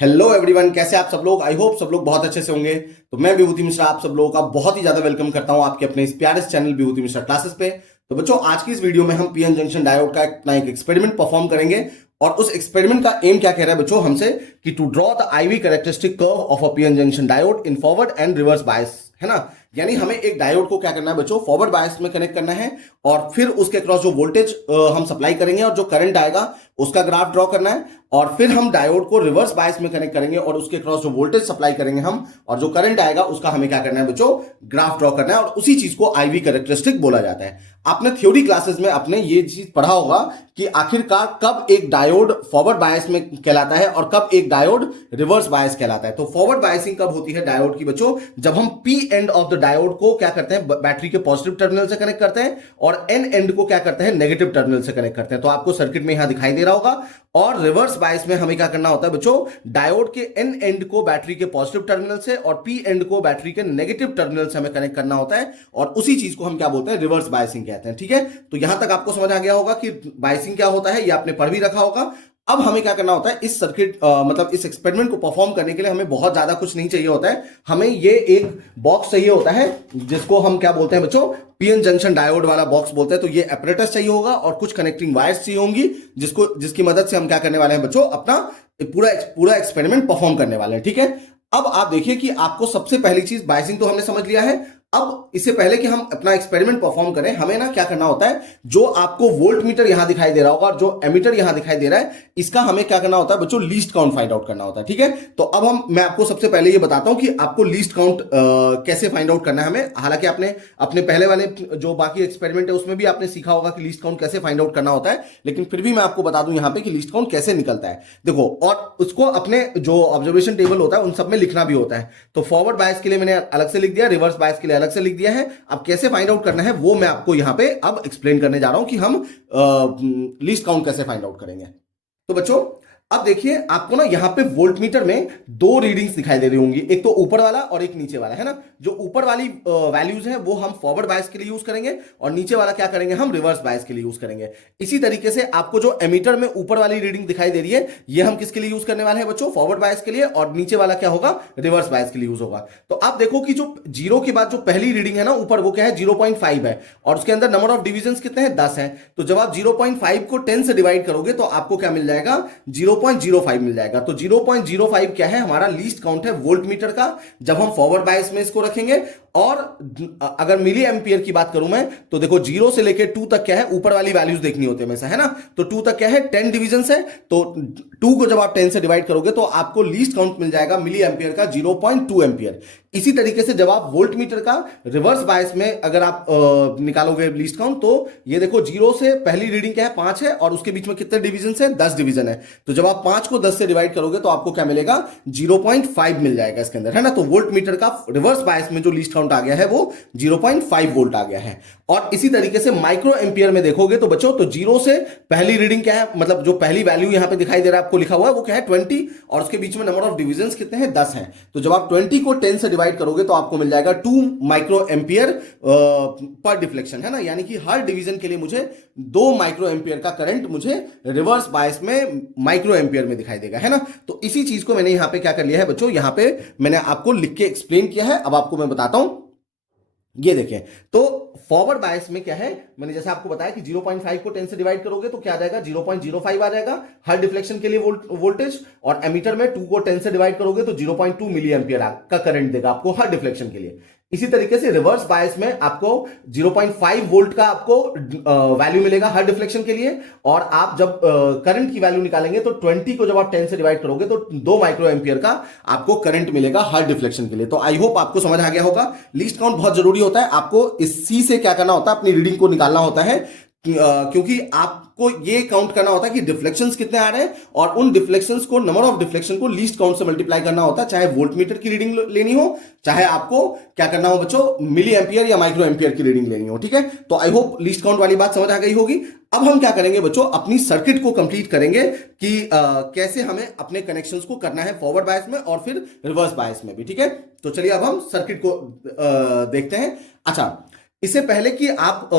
Hello everyone, कैसे आप सब लोग। आई होप सब लोग बहुत अच्छे से होंगे। तो मैं विभूति मिश्रा आप सब लोगों का बहुत ही ज्यादा वेलकम करता हूं आपके अपने इस प्यारे से चैनल विभूति मिश्रा क्लासेस पे। तो बच्चों, आज की इस वीडियो में हम पीएन जंक्शन डायोड का अपना एक एक्सपेरिमेंट परफॉर्म करेंगे। और उस एक्सपेरिमेंट का एम क्या कह रहा है बच्चों हमसे कि to draw the IV characteristic curve of a PN junction diode in forward and reverse bias, है ना। यानी हमें एक डायोड को क्या करना है बच्चों, फॉरवर्ड बायस में कनेक्ट करना है और फिर उसके अक्रॉस जो वोल्टेज हम सप्लाई करेंगे और जो करंट आएगा उसका ग्राफ ड्रॉ करना है। और फिर हम डायोड को रिवर्स बायस में कनेक्ट करेंगे और उसके क्रॉस जो वोल्टेज सप्लाई करेंगे हम और जो करंट आएगा उसका हमें क्या करना है बच्चों, ग्राफ ड्रॉ करना है। और उसी चीज को आईवी कैरेक्टरिस्टिक बोला जाता है। आपने थ्योरी क्लासेस में आपने ये चीज पढ़ा होगा कि आखिरकार कब एक डायोड फॉरवर्ड बायस में कहलाता है और कब एक डायोड रिवर्स बायस कहलाता है। तो फॉरवर्ड बायसिंग कब होती है डायोड की बच्चों, जब हम P end of the diode को क्या करते हैं, बैटरी के पॉजिटिव टर्मिनल से कनेक्ट करते हैं और एन एंड को क्या करते हैं, नेगेटिव टर्मिनल से कनेक्ट करते हैं। तो आपको सर्किट में यहां दिखाई दे रहा होगा। और रिवर्स बायस में हमें क्या करना होता है बच्चों, डायोड के एन एंड को बैटरी के पॉजिटिव टर्मिनल से और पी एंड को बैटरी के नेगेटिव टर्मिनल से हमें कनेक्ट करना होता है। और उसी चीज को हम क्या बोलते हैं, रिवर्स बायसिंग कहते हैं। ठीक है, तो यहां तक आपको समझ आ गया होगा कि बायसिंग क्या होता है, ये आपने पढ़ भी रखा होगा। अब हमें क्या करना होता है, इस सर्किट मतलब इस एक्सपेरिमेंट को परफॉर्म करने के लिए हमें बहुत ज्यादा कुछ नहीं चाहिए होता है। हमें ये एक बॉक्स चाहिए होता है जिसको हम क्या बोलते हैं बच्चों, पीएन जंक्शन डायोड वाला बॉक्स बोलते हैं। तो ये एपरेटस चाहिए होगा और कुछ कनेक्टिंग वायर्स चाहिए होंगी जिसकी मदद से हम क्या करने वाले हैं बच्चों, अपना पूरा एक्सपेरिमेंट परफॉर्म करने वाले हैं। ठीक है, अब आप देखिए कि आपको सबसे पहली चीज बायसिंग तो हमने समझ लिया है। अब इससे पहले कि हम अपना एक्सपेरिमेंट परफॉर्म करें, हमें ना क्या करना होता है, जो आपको वोल्ट मीटर यहां दिखाई दे रहा होगा और जो एमीटर यहां दिखाई दे रहा है, इसका हमें क्या करना होता है बच्चों, लीस्ट काउंट फाइंड आउट करना होता है। ठीक है, तो अब मैं आपको सबसे पहले ये बताता हूं कि आपको लीस्ट काउंट कैसे फाइंड आउट करना है हमें। हालांकि आपने अपने पहले वाले जो बाकी एक्सपेरिमेंट है उसमें भी आपने सीखा होगा कि लीस्ट काउंट कैसे फाइंड आउट करना होता है, लेकिन फिर भी मैं आपको बता दूं यहां पे कि लीस्ट काउंट कैसे निकलता है। देखो, और उसको अपने जो ऑब्जर्वेशन टेबल होता है उन सब में लिखना भी होता है। तो फॉरवर्ड बायस के लिए मैंने अलग से लिख दिया, रिवर्स बायस के लिए अलग से लिख दिया है। अब कैसे फाइंड आउट करना है वो मैं आपको यहां पे अब एक्सप्लेन करने जा रहा हूं कि हम लीस्ट काउंट कैसे फाइंड आउट करेंगे। तो बच्चों, अब देखिए आपको ना यहां पे वोल्टमीटर में दो रीडिंग्स दिखाई दे रही होंगी, एक तो ऊपर वाला और एक नीचे वाला, है ना। जो ऊपर वाली वैल्यूज है वो हम फॉरवर्ड बायस के लिए यूज करेंगे और नीचे वाला क्या करेंगे, हम रिवर्स बायस के लिए यूज करेंगे। इसी तरीके से आपको जो एमीटर में ऊपर वाली रीडिंग दिखाई दे रही है, ये हम किसके लिए यूज करने वाले हैं बच्चों, फॉरवर्ड बायस के लिए, और नीचे वाला क्या होगा, रिवर्स बायस के लिए यूज होगा। तो आप देखो कि जो जीरो के बाद जो पहली रीडिंग है ना ऊपर, वो क्या है, 0.5 है और उसके अंदर नंबर ऑफ डिविजन कितने हैं, 10 है। तो जब आप 0.5 को 10 से डिवाइड करोगे तो आपको क्या मिल जाएगा, 0.05 मिल जाएगा। तो 0.05 क्या है, हमारा लीस्ट काउंट है वोल्ट मीटर का, जब हम फॉरवर्ड बायस में इसको रखेंगे। और अगर मिली एम्पियर की बात करूं मैं, तो देखो 0 से लेकर 2 तक क्या है, ऊपर वाली वैल्यूज देखनी होती है हमेशा, है ना। तो 2 तक क्या है, 10 डिविजन है। तो 2 को जब आप 10 से डिवाइड करोगे तो आपको लीस्ट काउंट मिल जाएगा मिली एम्पियर का 0.2 एम्पियर। इसी तरीके से जब आप वोल्ट मीटर का रिवर्स बायस में अगर आप निकालोगे लीस्ट काउंट, तो ये देखो 0 से पहली रीडिंग क्या है, 5 है और उसके बीच में कितने डिविजन है, 10 डिविजन है। तो जब आप 5 को 10 से डिवाइड करोगे तो आपको क्या मिलेगा, 0.5 मिल जाएगा इसके अंदर, है ना। तो वोल्ट मीटर का रिवर्स बायस में जो लीस्ट काउंट आ गया है वो 0.5 वोल्ट आ गया है। और इसी तरीके से माइक्रो एम्पियर में देखोगे तो बच्चों, तो 0 से पहली रीडिंग क्या है, मतलब जो पहली वैल्यू यहां पे दिखाई दे रहा है आपको लिखा हुआ है, वो क्या है, 20, और उसके बीच में नंबर ऑफ डिविजन कितने हैं, 10 हैं। तो जब आप 20 को 10 से डिवाइड करोगे तो आपको मिल जाएगा 2 माइक्रो एम्पियर पर डिफ्लेक्शन, है ना। यानी कि हर डिवीजन के लिए मुझे 2 माइक्रो एम्पियर का करंट मुझे रिवर्स बायस में माइक्रो एम्पियर में दिखाई देगा, है ना। तो इसी चीज को मैंने यहां पे क्या कर लिया है बच्चों, यहां पे मैंने आपको लिख के एक्सप्लेन किया है। अब आपको मैं बताता हूं, ये देखें। तो फॉरवर्ड बायस में क्या है, मैंने जैसे आपको बताया कि 0.5 को 10 से डिवाइड करोगे तो क्या आ जाएगा, 0.05 आ जाएगा हर डिफ्लेक्शन के लिए वोल्टेज। और एमीटर में 2 को 10 से डिवाइड करोगे तो 0.2 मिली एम्पियर का करंट देगा आपको हर डिफ्लेक्शन के लिए। इसी तरीके से रिवर्स बायस में आपको 0.5 वोल्ट का आपको वैल्यू मिलेगा हर डिफ्लेक्शन के लिए। और आप जब करंट की वैल्यू निकालेंगे तो 20 को जब आप 10 से डिवाइड करोगे तो 2 माइक्रो एम्पियर का आपको करंट मिलेगा हर डिफ्लेक्शन के लिए। तो आई होप आपको समझ आ गया होगा। लीस्ट काउंट बहुत जरूरी होता है, आपको इस सी से क्या करना होता है, अपनी रीडिंग को निकालना होता है, क्योंकि आपको ये काउंट करना होता है कि डिफ्लेक्शंस कितने आ रहे हैं और उन डिफ्लेक्शंस को, नंबर ऑफ डिफ्लेक्शन को लीस्ट काउंट से मल्टीप्लाई करना होता है, चाहे वोल्ट मीटर की रीडिंग लेनी हो, चाहे आपको क्या करना हो बच्चों, मिली एम्पियर या माइक्रो एम्पियर की रीडिंग लेनी हो। ठीक है, तो आई होप लीस्ट काउंट वाली बात समझ आ गई होगी। अब हम क्या करेंगे बच्चों, अपनी सर्किट को कंप्लीट करेंगे कि कैसे हमें अपने कनेक्शंस को करना है फॉरवर्ड बायस में और फिर रिवर्स बायस में भी। ठीक है, तो चलिए अब हम सर्किट को देखते हैं। अच्छा, इससे पहले कि आप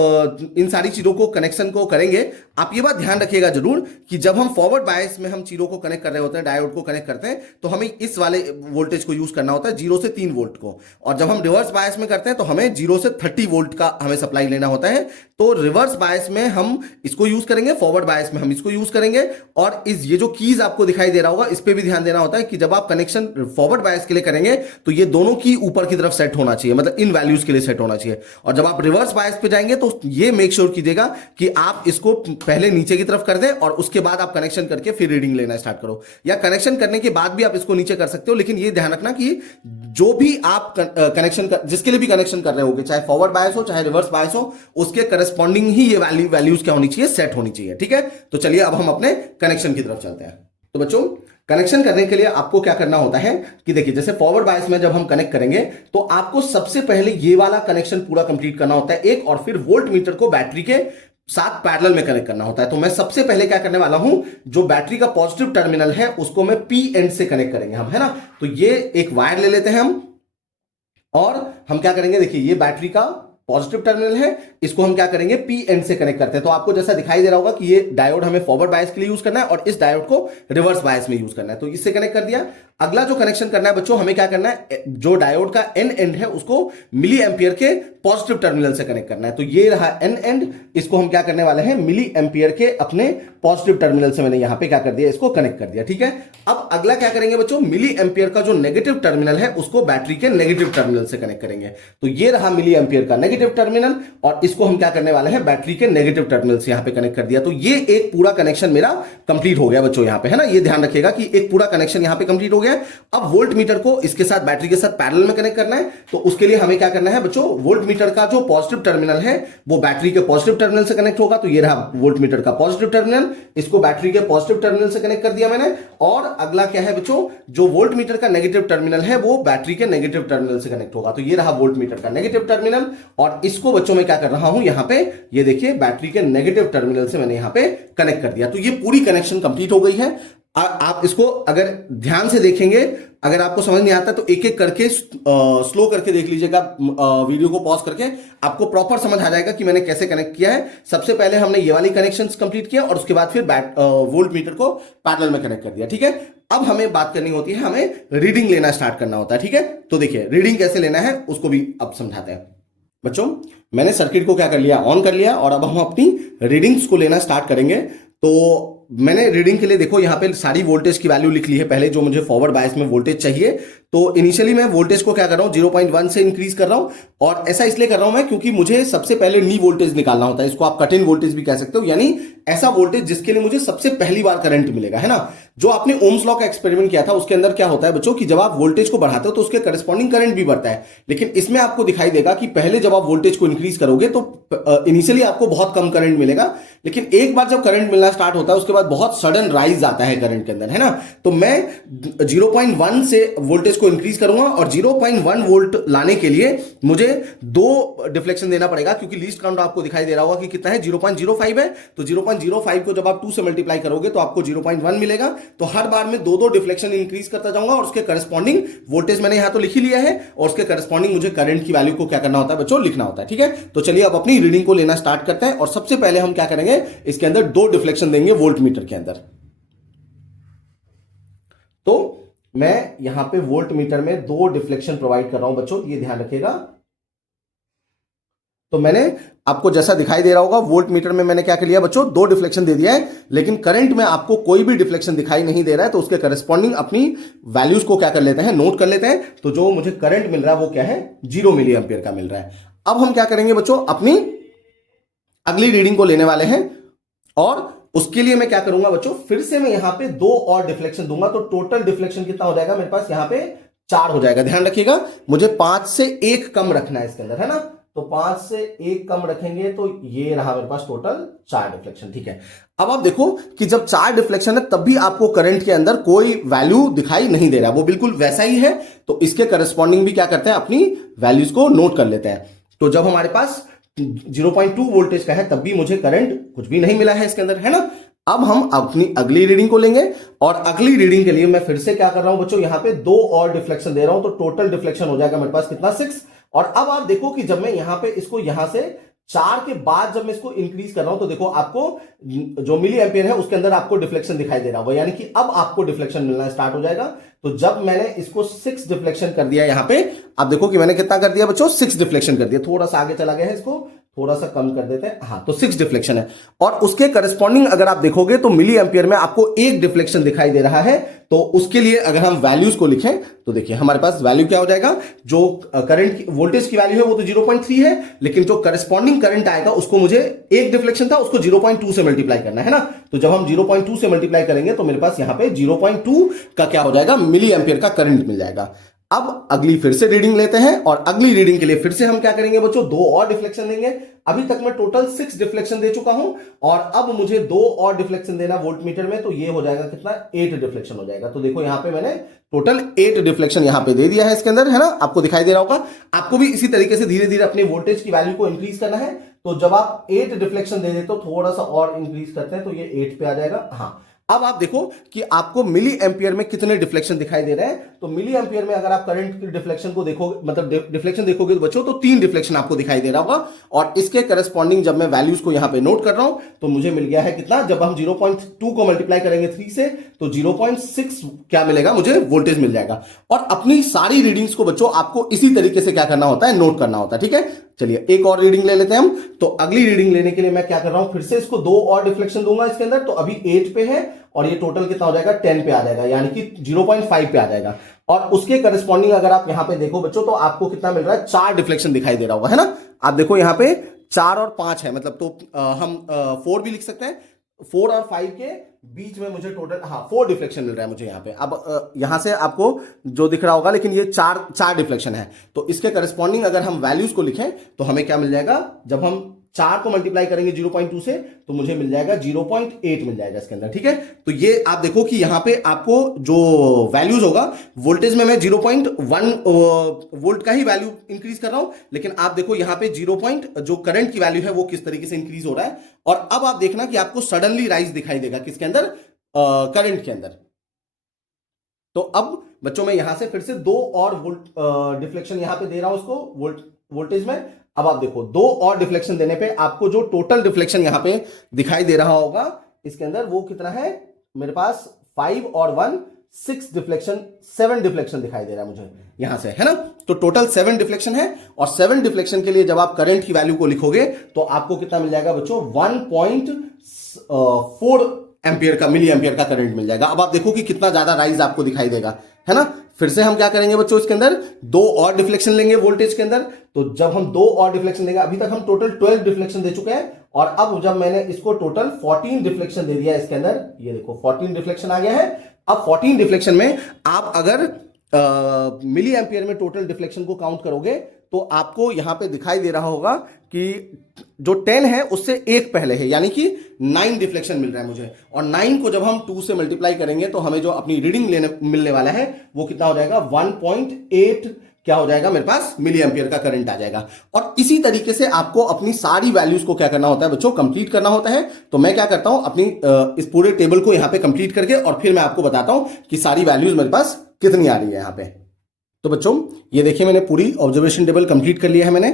इन सारी चीजों को कनेक्शन को करेंगे, आप ये बात ध्यान रखिएगा जरूर कि जब हम फॉरवर्ड बायस में हम चीजों को कनेक्ट कर रहे होते हैं, डायोड को कनेक्ट करते हैं, तो हमें इस वाले वोल्टेज को यूज करना होता है 0 से 3 वोल्ट को। और जब हम रिवर्स बायस में करते हैं तो हमें 0 से 30 वोल्ट का हमें सप्लाई लेना होता है। तो रिवर्स बायस में हम इसको यूज करेंगे, फॉरवर्ड बायस में हम इसको यूज करेंगे। और इस ये जो कीज आपको दिखाई दे रहा होगा, इस पे भी ध्यान देना होता है कि जब आप कनेक्शन फॉरवर्ड बायस के लिए करेंगे तो ये दोनों की ऊपर की तरफ सेट होना चाहिए, मतलब इन वैल्यूज के लिए सेट होना चाहिए। और जब आप रिवर्स बायस पे जाएंगे तो ये मेक श्योर कीजिएगा कि आप इसको पहले नीचे की तरफ कर दें और उसके बाद आप कनेक्शन करके फिर रीडिंग लेना स्टार्ट करो, या कनेक्शन करने के बाद भी आप इसको नीचे कर सकते हो। लेकिन ये ध्यान रखना कि जो भी आप कनेक्शन जिसके लिए भी कनेक्शन कर रहे होगे, चाहे फॉरवर्ड बायस हो चाहे रिवर्स बायस हो, उसके करस्पॉन्डिंग ही ये वैल्यूज क्या होनी चाहिए, सेट होनी चाहिए। ठीक है, तो चलिए अब हम अपने कनेक्शन की तरफ चलते हैं। तो बच्चों, कनेक्शन करने के लिए आपको क्या करना होता है कि देखिए, जैसे फॉरवर्ड बायस में जब हम कनेक्ट करेंगे तो आपको सबसे पहले ये वाला कनेक्शन पूरा कंप्लीट करना होता है एक, और फिर वोल्ट मीटर को बैटरी के साथ पैरेलल में कनेक्ट करना होता है। तो मैं सबसे पहले क्या करने वाला हूं, जो बैटरी का पॉजिटिव टर्मिनल है उसको मैं पी एंड से कनेक्ट करेंगे हम, है ना। तो ये एक वायर ले लेते हैं हम, और हम क्या करेंगे, देखिए ये बैटरी का पॉजिटिव टर्मिनल है, इसको हम क्या करेंगे, पी एंड से कनेक्ट करते हैं। तो आपको जैसा दिखाई दे रहा होगा कि ये डायोड हमें फॉरवर्ड बायस के लिए यूज करना है और इस डायोड को रिवर्स बायस में यूज करना है। तो इससे कनेक्ट कर दिया। अगला जो कनेक्शन करना है बच्चों, हमें क्या करना है, जो डायोड का एन एंड है उसको मिली एम्पियर के पॉजिटिव टर्मिनल से कनेक्ट करना है। तो ये रहा एन एंड, इसको हम क्या करने वाले हैं, मिली एम्पियर के अपने पॉजिटिव टर्मिनल से मैंने यहां पे क्या कर दिया, इसको कनेक्ट कर दिया। ठीक है, अब अगला क्या करेंगे बच्चों, मिली एम्पियर का जो नेगेटिव टर्मिनल है उसको बैटरी के नेगेटिव टर्मिनल से कनेक्ट करेंगे। तो ये रहा मिली एम्पियर का नेगेटिव टर्मिनल, और इसको हम क्या करने वाले हैं, बैटरी के नेगेटिव टर्मिनल से यहां पे कनेक्ट कर दिया। तो ये एक पूरा कनेक्शन मेरा कंप्लीट हो गया बच्चों यहां पे, है ना। ये ध्यान रखिएगा कि एक पूरा कनेक्शन यहां पे कंप्लीट हो गया। अब वोल्ट मीटर को इसके साथ बैटरी के साथ पैरेलल में कनेक्ट करना है। तो उसके लिए हमें क्या करना है बच्चों, वोल्ट मीटर का जो पॉजिटिव टर्मिनल है वो बैटरी के पॉजिटिव टर्मिनल से कनेक्ट होगा। तो ये रहा वोल्ट मीटर का पॉजिटिव टर्मिनल, इसको बैटरी के पॉजिटिव टर्मिनल से कनेक्ट कर दिया मैंने। और अगला क्या है बच्चों, जो वोल्ट मीटर का नेगेटिव टर्मिनल है वो बैटरी के नेगेटिव टर्मिनल से कनेक्ट होगा। तो ये रहा वोल्ट मीटर का नेगेटिव टर्मिनल, और इसको बच्चों मैं क्या कर रहा हूं, यहां पे ये देखिए बैटरी के नेगेटिव टर्मिनल से मैंने यहां पे कनेक्ट कर दिया। तो ये पूरी कनेक्शन कंप्लीट हो गई है। आप इसको अगर ध्यान से देखेंगे, अगर आपको समझ नहीं आता तो एक एक करके स्लो करके देख लीजिएगा, वीडियो को पॉज करके, आपको प्रॉपर समझ आ जाएगा कि मैंने कैसे कनेक्ट किया है। सबसे पहले हमने ये वाली कनेक्शंस कंप्लीट किया और उसके बाद फिर वोल्ट मीटर को पैरेलल में कनेक्ट कर दिया। ठीक है, अब हमें बात करनी होती है, हमें रीडिंग लेना स्टार्ट करना होता है। ठीक है, तो देखिए रीडिंग कैसे लेना है उसको भी अब समझाते हैं। बच्चों, मैंने सर्किट को क्या कर लिया, ऑन कर लिया, और अब हम अपनी रीडिंग्स को लेना स्टार्ट करेंगे। तो मैंने रीडिंग के लिए देखो यहां पे सारी वोल्टेज की वैल्यू लिख ली है पहले, जो मुझे फॉरवर्ड बायस में वोल्टेज चाहिए। तो इनिशियली मैं वोल्टेज को क्या कर रहा हूं, 0.1 से इंक्रीज कर रहा हूं, और ऐसा इसलिए कर रहा हूं मैं क्योंकि मुझे सबसे पहले नी वोल्टेज निकालना होता है। इसको आप कट इन वोल्टेज भी कह सकते हो, यानी ऐसा वोल्टेज जिसके लिए मुझे सबसे पहली बार करंट मिलेगा, है ना। जो आपने ओम्स लॉ का एक्सपेरिमेंट किया था उसके अंदर क्या होता है बच्चों, कि जब आप वोल्टेज को बढ़ाते हो तो उसके करस्पॉन्डिंग करंट भी बढ़ता है। लेकिन इसमें आपको दिखाई देगा कि पहले जब आप वोल्टेज को इंक्रीज करोगे तो इनिशियली आपको बहुत कम करंट मिलेगा, लेकिन एक बार जब करंट मिलना स्टार्ट होता है उसके बाद बहुत सडन राइज आता है करंट के अंदर, है ना। तो मैं 0.1 से वोल्टेज को इंक्रीज करूंगा, और 0.1 वोल्ट लाने के लिए मुझे 2 डिफ्लेक्शन देना पड़ेगा, क्योंकि लीस्ट काउंट आपको दिखाई दे रहा होगा कि कितना है, 0.05 है। तो 0.05 को जब आप 2 से मल्टीप्लाई करोगे तो आपको 0.1 मिलेगा। तो हर बार में 2 डिफ्लेक्शन इंक्रीज करता जाऊंगा, और उसके करस्पॉन्डिंग वोल्टेज मैंने यहां तो लिख ही लिया है, और उसके करस्पॉन्डिंग मुझे करंट की वैल्यू को क्या करना होता है बच्चों, लिखना होता है। ठीक है, तो चलिए अब अपनी रीडिंग को लेना स्टार्ट करते हैं। और सबसे पहले हम क्या करेंगे, इसके अंदर 2 डिफ्लेक्शन देंगे वोल्ट मीटर के अंदर। तो मैं यहां पे वोल्ट मीटर में 2 डिफ्लेक्शन प्रोवाइड कर रहा हूं बच्चों, ये ध्यान रखिएगा। तो मैंने आपको जैसा दिखाई दे रहा होगा, वोल्ट मीटर में मैंने क्या कर लिया बच्चों, 2 डिफ्लेक्शन दे दिया है, लेकिन करंट में आपको कोई भी डिफ्लेक्शन दिखाई नहीं दे रहा है। तो उसके करस्पॉन्डिंग अपनी वैल्यूज को क्या कर लेते हैं, नोट कर लेते हैं। तो जो मुझे करंट मिल रहा है वो क्या है, 0 मिली एम्पियर का मिल रहा है। अब हम क्या करेंगे बच्चों, अपनी अगली रीडिंग को लेने वाले हैं, और उसके लिए मैं क्या करूंगा बच्चों, फिर से मैं यहां पे 2 और डिफ्लेक्शन दूंगा। तो टोटल डिफ्लेक्शन कितना हो जाएगा मेरे पास, यहां पे 4 हो जाएगा। ध्यान रखिएगा, मुझे 5 से 1 कम रखना है इसके अंदर, है ना। तो 5 से 1 कम रखेंगे तो ये रहा मेरे पास टोटल 4 डिफ्लेक्शन। ठीक है, अब आप देखो कि जब 4 डिफ्लेक्शन है तब भी आपको करंट के अंदर कोई वैल्यू दिखाई नहीं दे रहा, वो बिल्कुल वैसा ही है। तो इसके करस्पॉन्डिंग भी क्या करते हैं, अपनी वैल्यूज को नोट कर लेते हैं। तो जब हमारे पास 0.2 वोल्टेज का है तब भी मुझे करंट कुछ भी नहीं मिला है इसके अंदर, है ना। अब हम अपनी अगली रीडिंग को लेंगे, और अगली रीडिंग के लिए मैं फिर से क्या कर रहा हूं बच्चों, यहां पे 2 और डिफ्लेक्शन दे रहा हूं। तो टोटल डिफ्लेक्शन हो जाएगा मेरे पास कितना, 6। और अब आप देखो कि जब मैं यहां पे इसको यहां से 4 के बाद जब मैं इसको इंक्रीज कर रहा हूं तो देखो आपको जो मिली एम्पियर है उसके अंदर आपको डिफ्लेक्शन दिखाई दे रहा होगा, यानी कि अब आपको डिफ्लेक्शन मिलना स्टार्ट हो जाएगा। तो जब मैंने इसको 6 डिफ्लेक्शन कर दिया यहां पे, आप देखो कि मैंने कितना कर दिया बच्चों, 6 डिफ्लेक्शन कर दिया। थोड़ा सा आगे चला गया है, इसको थोड़ा सा कम कर देते हैं, हाँ, तो 6 डिफ्लेक्शन है। और उसके करस्पॉन्डिंग अगर आप देखोगे तो मिली एम्पियर में आपको एक डिफ्लेक्शन दिखाई दे रहा है। तो उसके लिए अगर हम वैल्यूज को लिखें तो देखिए हमारे पास वैल्यू क्या हो जाएगा, जो करंट की वोल्टेज की वैल्यू है वो तो 0.3 है, लेकिन जो करस्पॉन्डिंग करंट आएगा उसको मुझे एक डिफ्लेक्शन था उसको 0.2 से मल्टीप्लाई करना है ना। तो जब हम 0.2 से मल्टीप्लाई करेंगे तो मेरे पास यहां पे 0.2 का क्या हो जाएगा, मिली एम्पियर का करंट मिल जाएगा। अब अगली फिर से रीडिंग लेते हैं और अगली रीडिंग के लिए फिर से हम क्या करेंगे बच्चों, 2 और डिफ्लेक्शन देंगे। अभी तक मैं टोटल 6 डिफ्लेक्शन दे चुका हूं और अब मुझे 2 और डिफ्लेक्शन देना वोल्ट मीटर में, तो ये हो जाएगा कितना, 8 डिफ्लेक्शन हो जाएगा। तो देखो यहां पे मैंने टोटल 8 डिफ्लेक्शन यहां पे दे दिया है इसके अंदर, है ना, आपको दिखाई दे रहा होगा। आपको भी इसी तरीके से धीरे धीरे अपनी वोल्टेज की वैल्यू को इंक्रीज करना है। तो जब आप 8 डिफ्लेक्शन दे देते हो, थोड़ा सा और इंक्रीज करते हैं तो ये 8 पे आ जाएगा। हाँ, अब आप देखो कि आपको मिली एम्पियर में कितने डिफ्लेक्शन दिखाई दे रहे हैं। तो मिली एम्पियर में अगर आप करंट की डिफ्लेक्शन को देखोगे, मतलब डिफ्लेक्शन देखोगे तो बच्चों तो 3 डिफ्लेक्शन आपको दिखाई दे रहा होगा। और इसके करस्पॉन्डिंग जब मैं वैल्यूज को यहां पे नोट कर रहा हूं तो मुझे मिल गया है कितना, जब हम 0.2 को मल्टीप्लाई करेंगे 3 से तो 0.6 क्या मिलेगा मुझे, वोल्टेज मिल जाएगा। और अपनी सारी रीडिंग्स को बच्चों आपको इसी तरीके से क्या करना होता है, नोट करना होता है, ठीक है। चलिए एक और रीडिंग ले लेते हैं हम। तो अगली रीडिंग लेने के लिए मैं क्या कर रहा हूं, फिर से इसको 2 और डिफ्लेक्शन दूंगा इसके अंदर। तो अभी 8 पे है और ये टोटल कितना हो जाएगा, 10 पे आ जाएगा, यानी कि 0.5 पे आ जाएगा। और उसके करस्पॉन्डिंग अगर आप यहां पे देखो बच्चों तो आपको कितना मिल रहा है, 4 डिफ्लेक्शन दिखाई दे रहा होगा, है ना। आप देखो यहां पे 4 और 5 है, मतलब तो हम 4 भी लिख सकते हैं। 4 और 5 के बीच में मुझे टोटल, हाँ, 4 डिफ्लेक्शन मिल रहा है मुझे यहाँ पे। अब यहां से आपको जो दिख रहा होगा, लेकिन ये चार डिफ्लेक्शन है। तो इसके करस्पॉन्डिंग अगर हम वैल्यूज को लिखें तो हमें क्या मिल जाएगा, जब हम 4 को मल्टीप्लाई करेंगे 0.2 से तो मुझे मिल जाएगा 0.8 मिल जाएगा इसके अंदर, ठीक है। तो ये आप देखो कि यहां पे आपको जो वैल्यूज होगा, वोल्टेज में मैं 0.1 वोल्ट का ही वैल्यू इंक्रीज कर रहा हूं, लेकिन आप देखो यहां पे जो करंट की वैल्यू है वो किस तरीके से इंक्रीज हो रहा है। और अब आप देखना कि आपको सडनली राइज दिखाई देगा किसके अंदर, करंट के अंदर। तो अब बच्चों मैं यहां से फिर से 2 और वोल्ट डिफ्लेक्शन यहां पे दे रहा हूं उसको वोल्टेज में। अब आप देखो 2 और डिफ्लेक्शन देने पे आपको जो टोटल डिफ्लेक्शन यहां पे दिखाई दे रहा होगा इसके अंदर, वो कितना है मेरे पास, 5 और 1 6 डिफ्लेक्शन, 7 डिफ्लेक्शन दिखाई दे रहा है मुझे यहां से, है ना। तो टोटल 7 डिफ्लेक्शन है। और 7 डिफ्लेक्शन के लिए जब आप करंट की वैल्यू को लिखोगे तो आपको कितना मिल जाएगा बच्चों, 1.4 एम्पियर का, मिली एम्पियर का करंट मिल जाएगा। अब आप देखो कि कितना ज्यादा राइज आपको दिखाई देगा, है ना। फिर से हम क्या करेंगे बच्चों, इसके अंदर 2 और डिफ्लेक्शन लेंगे वोल्टेज के अंदर। तो जब हम 2 और डिफ्लेक्शन लेंगे, अभी तक हम टोटल 12 डिफ्लेक्शन दे चुके हैं। और अब जब मैंने इसको टोटल 14 डिफ्लेक्शन दे दिया इसके अंदर, ये देखो 14 डिफ्लेक्शन आ गया है। अब 14 डिफ्लेक्शन में आप अगर मिली एम्पियर में टोटल डिफ्लेक्शन को काउंट करोगे तो आपको यहां पे दिखाई दे रहा होगा कि जो 10 है उससे एक पहले है, यानी कि 9 डिफ्लेक्शन मिल रहा है मुझे। और 9 को जब हम 2 से मल्टीप्लाई करेंगे तो हमें जो अपनी रीडिंग मिलने वाला है वो कितना हो जाएगा, 1.8 क्या हो जाएगा मेरे पास, मिली एम्पियर का करंट आ जाएगा। और इसी तरीके से आपको अपनी सारी वैल्यूज को क्या करना होता है बच्चों, कंप्लीट करना होता है। तो मैं क्या करता हूं, अपनी इस पूरे टेबल को यहां पे कंप्लीट करके और फिर मैं आपको बताता हूं कि सारी वैल्यूज मेरे पास कितनी आ रही है यहां पे। तो बच्चों ये देखिए मैंने पूरी ऑब्जर्वेशन टेबल कंप्लीट कर लिया है मैंने।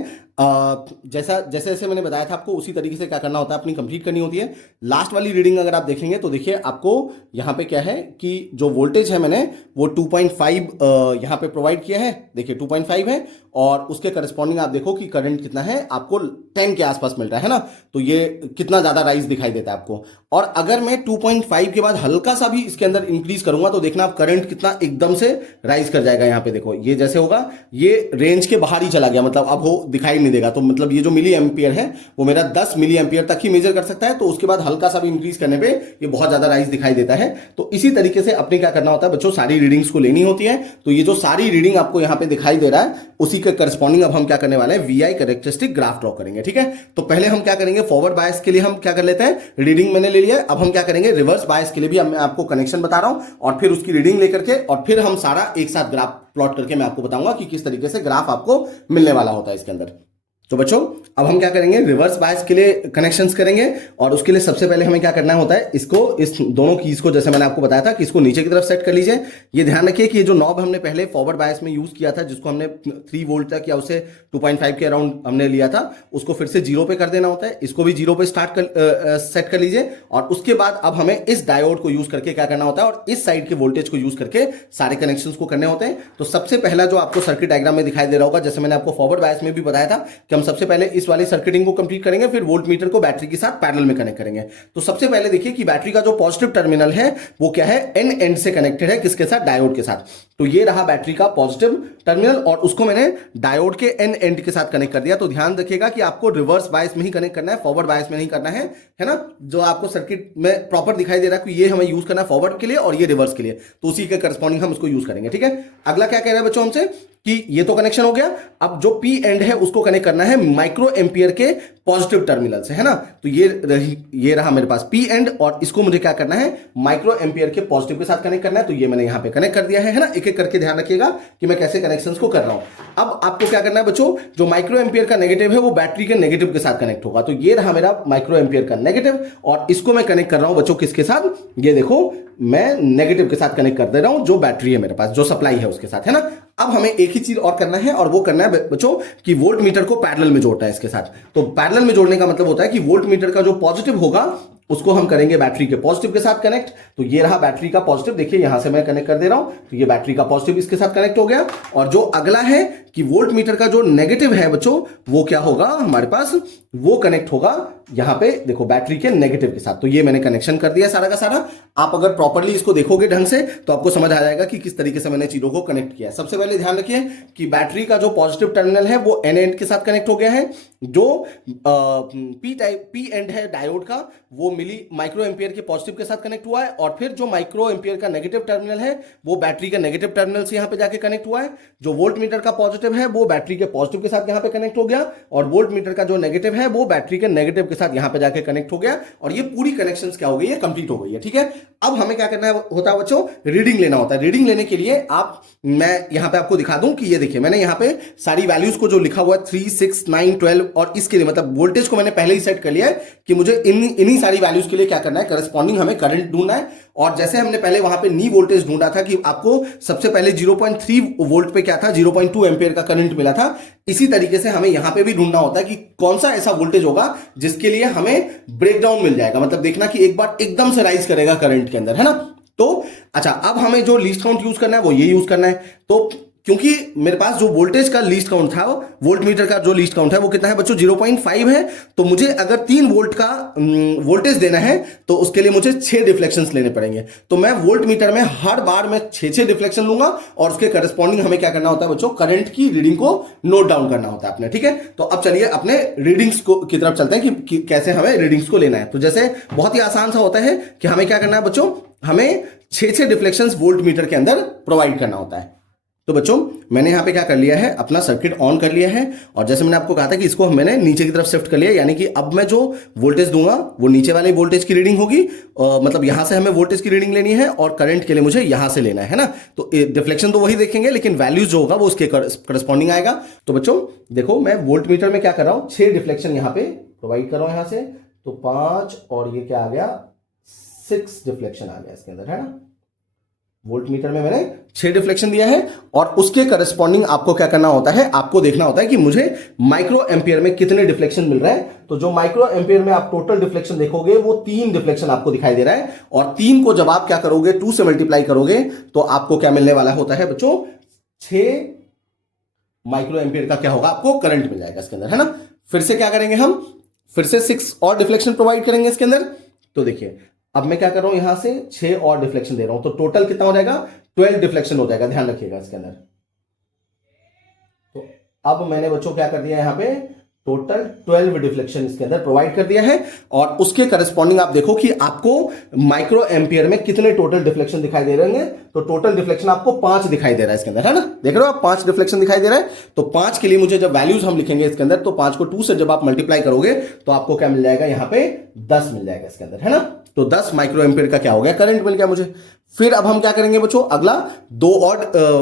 जैसे जैसे मैंने बताया था आपको उसी तरीके से क्या करना होता है, अपनी कंप्लीट करनी होती है। लास्ट वाली रीडिंग अगर आप देखेंगे तो देखिए आपको यहाँ पे क्या है कि जो वोल्टेज है मैंने वो 2.5 यहाँ पे प्रोवाइड किया है, देखिए 2.5 है। और उसके करस्पॉन्डिंग आप देखो कि करंट कितना है, आपको 10 के आसपास मिल रहा है ना। तो ये कितना ज्यादा राइज दिखाई देता है आपको। और अगर मैं 2.5 के बाद हल्का सा भी इसके अंदर इंक्रीज करूंगा तो देखना आप करंट कितना एकदम से राइज कर जाएगा। यहाँ पे देखो ये जैसे होगा, ये रेंज के बाहर ही चला गया, मतलब अब वो दिखाई नहीं देगा। तो मतलब ये जो मिली एम्पियर है वो मेरा 10 मिली एम्पियर तक ही मेजर कर सकता है। तो उसके बाद हल्का सा भी इंक्रीज करने पे ये बहुत ज्यादा राइज दिखाई देता है। तो इसी तरीके से अपने क्या करना होता है बच्चों, सारी रीडिंग्स को लेनी होती है। तो ये जो सारी रीडिंग आपको यहाँ पे दिखाई दे रहा है उसी के करस्पॉन्डिंग अब हम क्या करने वाले हैं, वीआई कैरेक्टरिस्टिक ग्राफ ड्रॉ करेंगे, ठीक है। तो पहले हम क्या करेंगे, फॉरवर्ड बायस के लिए हम क्या कर लेते हैं, रीडिंग मैंने ले लिया। अब हम क्या करेंगे, रिवर्स बायस के लिए भी मैं आपको कनेक्शन बता रहा हूं और फिर उसकी रीडिंग लेकर के और फिर हम सारा एक साथ ग्राफ प्लॉट करके मैं आपको बताऊंगा कि किस तरीके से ग्राफ आपको मिलने वाला होता है इसके अंदर। तो बच्चों अब हम क्या करेंगे, रिवर्स बायस के लिए कनेक्शंस करेंगे। और उसके लिए सबसे पहले हमें क्या करना होता है, इसको, इस दोनों कीज को, जैसे मैंने आपको बताया था कि इसको नीचे की तरफ सेट कर लीजिए। ये ध्यान रखिए कि ये जो नॉब हमने पहले फॉरवर्ड बायस में यूज किया था, जिसको हमने 3 वोल्ट तक या उसे 2.5 के अराउंड हमने लिया था, उसको फिर से 0 पे कर देना होता है। इसको भी 0 पे सेट कर लीजिए। और उसके बाद अब हमें इस डायोड को यूज करके क्या करना होता है, और इस साइड के वोल्टेज को यूज करके सारे कनेक्शंस को करने होते हैं। तो सबसे पहला जो आपको सर्किट डायग्राम में दिखाई दे रहा होगा, जैसे मैंने आपको फॉरवर्ड बायस में भी बताया था कि हम सबसे पहले इस वाली सर्किटिंग को कंप्लीट करेंगे, फिर वोल्ट मीटर को बैटरी के साथ पैरेलल में कनेक्ट करेंगे। तो सबसे पहले देखिए कि बैटरी का जो पॉजिटिव टर्मिनल है वो क्या है, एन एंड से कनेक्टेड है, किसके साथ, डायोड के साथ। तो ये रहा बैटरी का पॉजिटिव टर्मिनल और उसको मैंने डायोड के एन एंड के साथ कनेक्ट कर दिया। तो ध्यान रखिएगा कि आपको रिवर्स बायस में ही कनेक्ट करना है, फॉरवर्ड बायस में नहीं करना है ना। जो आपको सर्किट में प्रॉपर दिखाई दे रहा है कि ये हमें यूज करना है फॉरवर्ड के लिए और ये रिवर्स के लिए, तो उसी के करस्पॉन्डिंग हम इसको यूज करेंगे। ठीक है, अगला क्या कह रहा है बच्चों हमसे कि ये तो कनेक्शन हो गया। अब जो पी एंड है उसको कनेक्ट करना है माइक्रो एम्पियर के पॉजिटिव टर्मिनल से, है ना। तो ये रहा मेरे पास पी एंड, और इसको मुझे क्या करना है, माइक्रो एम्पियर के पॉजिटिव के साथ कनेक्ट करना है। तो ये मैंने यहां पे कनेक्ट कर दिया है ना। एक एक करके ध्यान रखिएगा कि मैं कैसे कनेक्शंस को कर रहा हूं। अब आपको क्या करना है बच्चों, जो माइक्रो एम्पियर का नेगेटिव है वो बैटरी के नेगेटिव के साथ कनेक्ट होगा। तो ये रहा मेरा माइक्रो एम्पियर का नेगेटिव, और इसको मैं कनेक्ट कर रहा हूं बच्चों किसके साथ, ये देखो मैं नेगेटिव के साथ कनेक्ट कर दे रहा हूं, जो बैटरी है मेरे पास, जो सप्लाई है उसके साथ, है ना। अब हमें एक ही चीज और करना है, और वो करना है बच्चों कि वोल्ट मीटर को पैरेलल में जोड़ना है इसके साथ। तो पैरेलल में जोड़ने का मतलब होता है कि वोल्ट मीटर का जो पॉजिटिव होगा उसको हम करेंगे बैटरी के पॉजिटिव के साथ कनेक्ट। तो ये रहा बैटरी का पॉजिटिव, देखिए यहां से मैं कनेक्ट कर दे रहा हूं, तो ये बैटरी का पॉजिटिव इसके साथ कनेक्ट हो गया। और जो अगला है कि वोल्ट मीटर का जो नेगेटिव है बच्चों, वो क्या होगा हमारे पास, वो कनेक्ट होगा यहां पे देखो बैटरी के नेगेटिव के साथ। तो ये मैंने कनेक्शन कर दिया सारा का सारा। आप अगर प्रॉपर्ली इसको देखोगे ढंग से तो आपको समझ आ जाएगा कि किस तरीके से मैंने चीजों को कनेक्ट किया। सबसे पहले ध्यान रखिए कि बैटरी का जो पॉजिटिव टर्मिनल है वो एन एंड के साथ कनेक्ट हो गया है, जो पी एंड है डायोड का वो माइक्रो एम्पियर के पॉजिटिव के साथ कनेक्ट हुआ है। और फिर जो माइक्रो एम्पियर का नेगेटिव टर्मिनल है वो बैटरी के नेगेटिव टर्मिनल से यहां पे जाके कनेक्ट हुआ है। जो वोल्ट मीटर का पॉजिटिव है वो बैटरी के पॉजिटिव के साथ यहां पे कनेक्ट हो गया, और वोल्ट मीटर का जो नेगेटिव है वो बैटरी के नेगेटिव के साथ यहां पे जाके कनेक्ट हो गया। और ये पूरी कनेक्शंस क्या हो गई है, कंप्लीट हो गई है। ठीक है, अब हमें क्या करना होता है बच्चों, रीडिंग लेना होता है। रीडिंग लेने के लिए मैं यहां पे आपको दिखा दूं कि ये देखिए मैंने यहां पे सारी वैल्यूज को जो लिखा हुआ है 3, 6, 9, 12, और इसके लिए मतलब वोल्टेज को मैंने पहले ही सेट कर लिया है कि मुझे इन्हीं सारी वैल्यूज के लिए क्या करना है, करस्पॉन्डिंग हमें करंट ढूंढना है। और जैसे हमने पहले वहां पे नी वोल्टेज ढूंढा था कि आपको सबसे पहले 0.3 वोल्ट पे क्या था, 0.2 एम्पियर का करंट मिला था, इसी तरीके से हमें यहां पे भी ढूंढना होता है कि कौन सा ऐसा वोल्टेज होगा जिसके लिए हमें ब्रेकडाउन मिल जाएगा, मतलब देखना कि एक बार एकदम से राइज करेगा करंट के अंदर, है ना। तो अच्छा, अब हमें जो लीस्ट काउंट यूज करना है वो ये यूज करना है। तो क्योंकि मेरे पास जो वोल्टेज का लीस्ट काउंट था, वोल्ट मीटर का जो लीस्ट काउंट है वो कितना है बच्चों, 0.5 है। तो मुझे अगर 3 वोल्ट का वोल्टेज देना है तो उसके लिए मुझे 6 डिफ्लेक्शंस लेने पड़ेंगे। तो मैं वोल्ट मीटर में हर बार मैं 6 डिफ्लेक्शन लूंगा, और उसके करस्पॉन्डिंग हमें क्या करना होता है बच्चों, करंट की रीडिंग को नोट डाउन करना होता है अपने। ठीक है, तो अब चलिए अपने रीडिंग्स को की तरफ चलते हैं कि कैसे हमें रीडिंग्स को लेना है। तो जैसे बहुत ही आसान सा होता है कि हमें क्या करना है बच्चों, हमें 6 डिफ्लेक्शंस वोल्ट मीटर के अंदर प्रोवाइड करना होता है। तो बच्चों मैंने यहां पे क्या कर लिया है, अपना सर्किट ऑन कर लिया है, और जैसे मैंने आपको कहा था कि इसको मैंने नीचे की तरफ शिफ्ट कर लिया, यानी कि अब मैं जो वोल्टेज दूंगा वो नीचे वाले वोल्टेज की रीडिंग होगी, मतलब यहां से हमें वोल्टेज की रीडिंग लेनी है, और करंट के लिए मुझे यहां से लेना है ना। तो डिफ्लेक्शन तो वही देखेंगे, लेकिन वैल्यूज जो होगा वो उसके करस्पॉन्डिंग आएगा। तो बच्चों देखो मैं वोल्ट मीटर में क्या कर रहा हूं, 6 डिफ्लेक्शन यहां पे प्रोवाइड कर रहा हूं यहां से। तो 5 और ये क्या आ गया, 6 डिफ्लेक्शन आ गया इसके अंदर, है ना। वोल्ट मीटर में मैंने 6 डिफ्लेक्शन दिया है, और उसके करस्पॉन्डिंग आपको क्या करना होता है, आपको देखना होता है कि मुझे माइक्रो एम्पियर में कितने डिफ्लेक्शन मिल रहा है। तो जो माइक्रो एम्पियर में आप टोटल डिफ्लेक्शन देखोगे वो 3 डिफ्लेक्शन आपको दिखाई दे रहा है, और 3 को जब आप क्या करोगे, 2 से मल्टीप्लाई करोगे तो आपको क्या मिलने वाला होता है बच्चों, 6 माइक्रो एम्पियर का क्या होगा, आपको करंट मिल जाएगा इसके अंदर, है ना। फिर से क्या करेंगे हम, फिर से 6 और डिफ्लेक्शन प्रोवाइड करेंगे इसके अंदर। तो देखिए अब मैं क्या कर रहा हूं, यहां से 6 और डिफ्लेक्शन दे रहा हूं, तो टोटल कितना हो जाएगा, 12 डिफ्लेक्शन हो जाएगा, ध्यान रखिएगा इसके अंदर। तो अब मैंने बच्चों क्या कर दिया, यहां पे टोटल 12 डिफ्लेक्शन इसके अंदर प्रोवाइड कर दिया है, और उसके करस्पॉन्डिंग आप देखो कि आपको माइक्रो एम्पियर में कितने टोटल डिफ्लेक्शन दिखाई दे रहे हैं। तो टोटल डिफ्लेक्शन आपको 5 दिखाई दे रहा है इसके अंदर, है ना, देख रहे हो आप, 5 डिफ्लेक्शन दिखाई दे रहा है। तो 5 के लिए मुझे जब वैल्यूज हम लिखेंगे इसके अंदर, तो 5 को 2 से जब आप मल्टीप्लाई करोगे तो आपको क्या मिल जाएगा, यहां पे 10 मिल जाएगा इसके अंदर, है ना। तो 10 माइक्रो एम्पियर का क्या हो गया, करंट मिल गया मुझे। फिर अब हम क्या करेंगे बच्चों, अगला दो और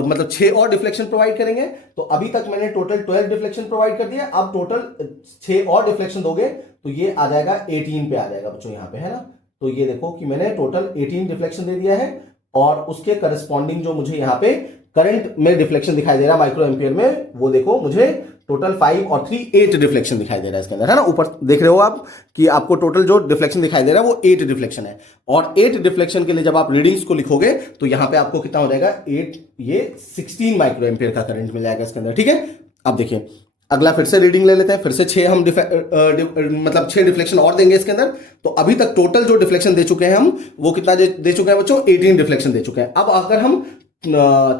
मतलब 6 और डिफ्लेक्शन प्रोवाइड करेंगे। तो अभी तक मैंने टोटल 12 डिफ्लेक्शन प्रोवाइड कर दिया, अब टोटल 6 और डिफ्लेक्शन दोगे तो ये आ जाएगा 18 पे आ जाएगा बच्चों यहाँ पे, है ना। तो ये देखो कि मैंने टोटल 18 डिफ्लेक्शन दे दिया है और उसके करस्पॉन्डिंग जो मुझे यहाँ पे करंट में डिफ्लेक्शन दिखाई दे रहा है माइक्रो एम्पियर में, वो देखो मुझे टोटल 5 और 3 8 डिफ्लेक्शन दिखाई दे रहा है इसके अंदर, है ना। ऊपर देख रहे हो आप कि आपको टोटल जो डिफ्लेक्शन दिखाई दे रहा है वो 8 डिफ्लेक्शन है। और 8 डिफ्लेक्शन के लिए जब आप रीडिंग्स को लिखोगे तो यहां पे आपको कितना हो जाएगा, 8 ये 16 माइक्रो एम्पियर का करंट मिल जाएगा इसके अंदर, ठीक है। अब देखिए अगला फिर से रीडिंग ले लेते हैं, फिर से 6 हम मतलब 6 डिफ्लेक्शन और देंगे इसके अंदर। तो अभी तक टोटल जो डिफ्लेक्शन दे चुके हैं हम वो कितना दे चुके हैं बच्चों, 18 डिफ्लेक्शन दे चुके हैं। अब अगर हम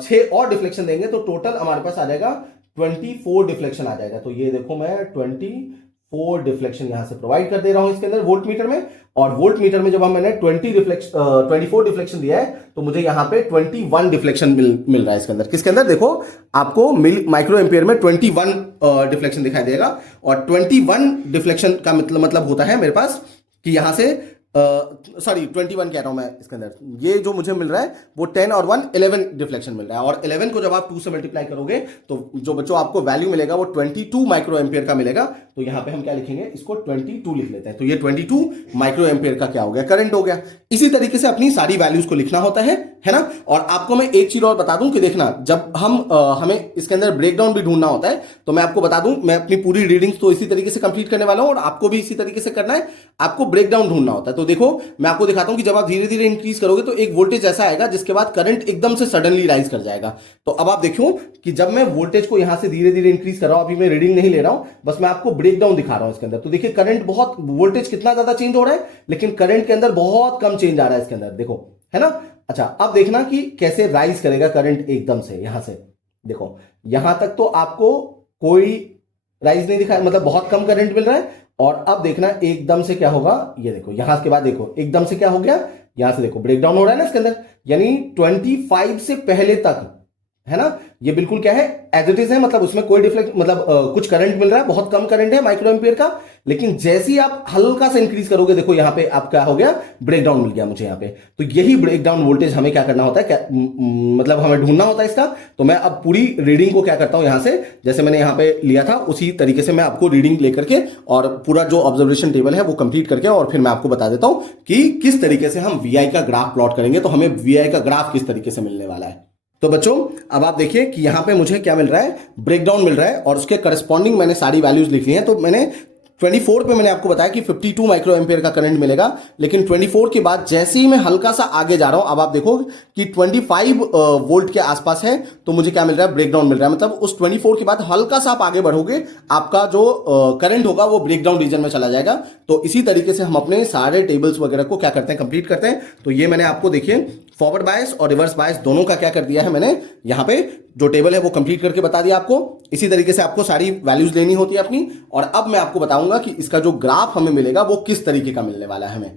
6 और डिफ्लेक्शन देंगे तो टोटल हमारे पास आ जाएगा 24 डिफ्लेक्शन आ जाएगा। तो ये देखो मैं 24 डिफ्लेक्शन यहां से प्रोवाइड कर दे रहा हूं इसके अंदर वोल्ट मीटर में। और वोल्ट मीटर में जब हम मैंने 24 डिफ्लेक्शन दिया है तो मुझे यहां पे 21 डिफ्लेक्शन मिल रहा है इसके अंदर। किसके अंदर, देखो आपको माइक्रो एम्पियर में 21 डिफ्लेक्शन दिखाई देगा। और 21 डिफ्लेक्शन का मतलब होता है मेरे पास कि यहां से सॉरी 21 कह रहा हूं मैं इसके अंदर, ये जो मुझे मिल रहा है वो 10 और 1 11 डिफ्लेक्शन मिल रहा है। और 11 को जब आप 2 से मल्टीप्लाई करोगे तो जो बच्चों आपको वैल्यू मिलेगा वो 22 माइक्रो एम्पियर का मिलेगा। तो यहां पे हम क्या लिखेंगे, इसको 22 लिख लेते हैं। तो ये 22 माइक्रो एम्पियर का क्या हो गया, करंट हो गया। इसी तरीके से अपनी सारी वैल्यूज को लिखना होता है ना। और आपको मैं एक चीज और बता दूं कि देखना, जब हमें इसके अंदर ब्रेकडाउन भी ढूंढना होता है तो मैं आपको बता दूं, मैं अपनी पूरी रीडिंग्स तो इसी तरीके से कंप्लीट करने वाला हूं और आपको भी इसी तरीके से करना है। आपको ब्रेकडाउन ढूंढना होता है। तो देखो मैं आपको दिखाता हूं कि जब आप धीरे धीरे इंक्रीज करोगे तो एक वोल्टेज ऐसा आएगा जिसके बाद करंट एकदम से सडनली राइज कर जाएगा। तो अब आप देखो कि जब मैं वोल्टेज को यहां से धीरे धीरे इंक्रीज कर रहा हूं, अभी मैं रीडिंग नहीं ले रहा हूं, बस मैं आपको ब्रेकडाउन दिखा रहा हूं इसके अंदर। तो देखिए करंट बहुत, वोल्टेज कितना ज्यादा चेंज हो रहा है लेकिन करंट के अंदर बहुत कम चेंज आ रहा है इसके अंदर, देखो, है ना। अच्छा अब देखना कि कैसे राइज करेगा करंट एकदम से। यहां से देखो, यहां तक तो आपको कोई राइज नहीं दिखा, मतलब बहुत कम करंट मिल रहा है। और अब देखना एकदम से क्या होगा, ये देखो यहां के बाद देखो एकदम से क्या हो गया, यहां से देखो ब्रेकडाउन हो रहा है ना इसके अंदर, यानी 25 से पहले तक, है ना, ये बिल्कुल क्या है, एज इट इज है। मतलब उसमें कोई डिफ्लेक्ट, मतलब कुछ करंट मिल रहा है, बहुत कम करंट है माइक्रो एम्पियर का। लेकिन जैसे ही आप हल्का सा इंक्रीज करोगे, देखो यहां पे आप क्या हो गया, ब्रेकडाउन मिल गया मुझे यहां पे। तो यही ब्रेकडाउन वोल्टेज हमें क्या करना होता है, मतलब हमें ढूंढना होता है इसका। तो मैं अब पूरी रीडिंग को क्या करता हूं, यहां से जैसे मैंने यहां पे लिया था उसी तरीके से मैं आपको रीडिंग लेकर के और पूरा जो ऑब्जर्वेशन टेबल है वो कंप्लीट करके और फिर मैं आपको बता देता हूं कि किस तरीके से हम वीआई का ग्राफ प्लॉट करेंगे। तो हमें वीआई का ग्राफ किस तरीके से मिलने वाला है। तो बच्चों अब आप देखिए कि यहां पे मुझे क्या मिल रहा है, ब्रेकडाउन मिल रहा है और उसके करस्पॉन्डिंग मैंने सारी वैल्यूज लिख ली हैं। तो मैंने 24 पे मैंने आपको बताया कि 52 माइक्रो एम्पियर का करंट मिलेगा। लेकिन 24 के बाद जैसे ही मैं हल्का सा आगे जा रहा हूं, अब आप देखो कि 25 वोल्ट के आसपास है, तो मुझे क्या मिल रहा है, ब्रेकडाउन मिल रहा है। मतलब उस 24 के बाद हल्का सा आप आगे बढ़ोगे, आपका जो करंट होगा वो ब्रेकडाउन रीजन में चला जाएगा। तो इसी तरीके से हम अपने सारे टेबल्स वगैरह को क्या करते हैं, कंप्लीट करते हैं। तो ये मैंने आपको देखिए फॉरवर्ड बायस और रिवर्स बायस दोनों का क्या कर दिया है मैंने, यहां पे जो टेबल है वो कंप्लीट करके बता दिया आपको। इसी तरीके से आपको सारी वैल्यूज लेनी होती है अपनी। और अब मैं आपको बताऊंगा कि इसका जो ग्राफ हमें मिलेगा वो किस तरीके का मिलने वाला है हमें।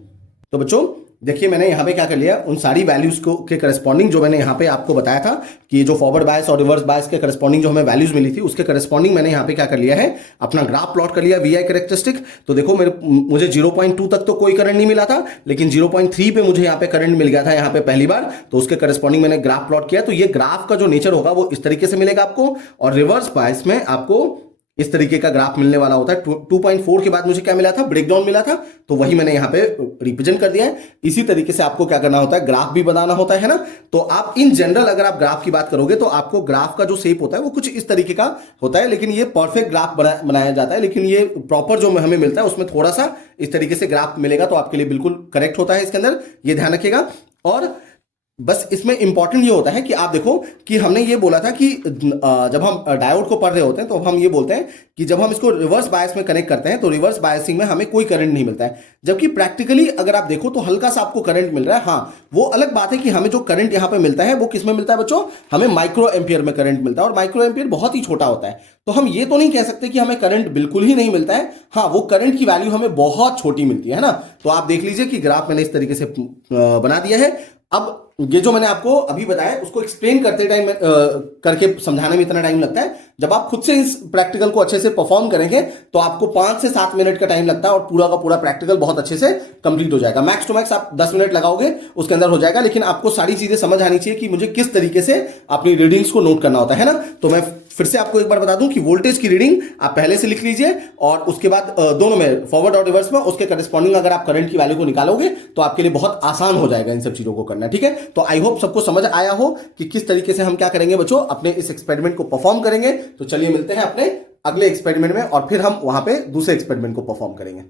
तो बच्चों देखिए मैंने यहां पे क्या कर लिया, उन सारी वैल्यूज को के करस्पॉन्डिंग जो मैंने यहां पे आपको बताया था कि जो फॉरवर्ड बायस और रिवर्स बायस के करस्पॉन्डिंग जो हमें वैल्यूज मिली थी उसके करस्पॉन्डिंग मैंने यहां पे क्या कर लिया है, अपना ग्राफ प्लॉट कर लिया वीआई कैरेक्टरिस्टिक। तो देखो मुझे 0.2 तक तो कोई करंट नहीं मिला था, लेकिन 0.3 पे मुझे यहां पे करंट मिल गया था यहां पे पहली बार। तो उसके करस्पॉन्डिंग मैंने ग्राफ प्लॉट किया। तो ये ग्राफ का जो नेचर होगा वो इस तरीके से मिलेगा आपको। और रिवर्स बायस में आपको इस तरीके का ग्राफ मिलने वाला होता है। 2.4 के बाद मुझे क्या मिला था, ब्रेकडाउन मिला था। तो वही मैंने यहां पे रिप्रेजेंट कर दिया है। इसी तरीके से आपको क्या करना होता है, ग्राफ भी बनाना होता है ना। तो आप इन जनरल अगर आप ग्राफ की बात करोगे तो आपको ग्राफ का जो शेप होता है वो कुछ इस तरीके का होता है। लेकिन ये परफेक्ट ग्राफ बनाया जाता है। लेकिन ये प्रॉपर जो हमें मिलता है उसमें थोड़ा सा इस तरीके से ग्राफ मिलेगा तो आपके लिए बिल्कुल करेक्ट होता है इसके अंदर, ये ध्यान रखिएगा। और बस इसमें इंपॉर्टेंट ये होता है कि आप देखो कि हमने ये बोला था कि जब हम डायोड को पढ़ रहे होते हैं तो हम ये बोलते हैं कि जब हम इसको रिवर्स बायस में कनेक्ट करते हैं तो रिवर्स बायसिंग में हमें कोई करंट नहीं मिलता है। जबकि प्रैक्टिकली अगर आप देखो तो हल्का सा आपको करंट मिल रहा है। हाँ, वो अलग बात है कि हमें जो करंट यहां पे मिलता है वो किस में मिलता है बच्चों, हमें माइक्रो एम्पियर में करंट मिलता है। और माइक्रो एम्पियर बहुत ही छोटा होता है। तो हम ये तो नहीं कह सकते कि हमें करंट बिल्कुल ही नहीं मिलता है। हाँ, वो करंट की वैल्यू हमें बहुत छोटी मिलती है ना। तो आप देख लीजिए कि ग्राफ मैंने इस तरीके से बना दिया है। अब ये जो मैंने आपको अभी बताया उसको एक्सप्लेन करते टाइम करके समझाने में इतना टाइम लगता है। जब आप खुद से इस प्रैक्टिकल को अच्छे से परफॉर्म करेंगे तो आपको 5 से 7 मिनट का टाइम लगता है और पूरा का पूरा प्रैक्टिकल बहुत अच्छे से कंप्लीट हो जाएगा। मैक्स टू मैक्स आप 10 मिनट लगाओगे उसके अंदर हो जाएगा, लेकिन आपको सारी चीजें समझ आनी चाहिए कि मुझे किस तरीके से अपनी रीडिंग्स को नोट करना होता है ना। तो मैं फिर से आपको एक बार बता दूं कि वोल्टेज की रीडिंग आप पहले से लिख लीजिए और उसके बाद दोनों में फॉरवर्ड और रिवर्स में उसके करस्पॉन्डिंग अगर आप करंट की वैल्यू को निकालोगे तो आपके लिए बहुत आसान हो जाएगा इन सब चीजों को करना। ठीक है, तो आई होप सबको समझ आया हो कि किस तरीके से हम क्या करेंगे बच्चों, अपने इस एक्सपेरिमेंट को परफॉर्म करेंगे। तो चलिए मिलते हैं अपने अगले एक्सपेरिमेंट में और फिर हम वहां पे दूसरे एक्सपेरिमेंट को परफॉर्म करेंगे।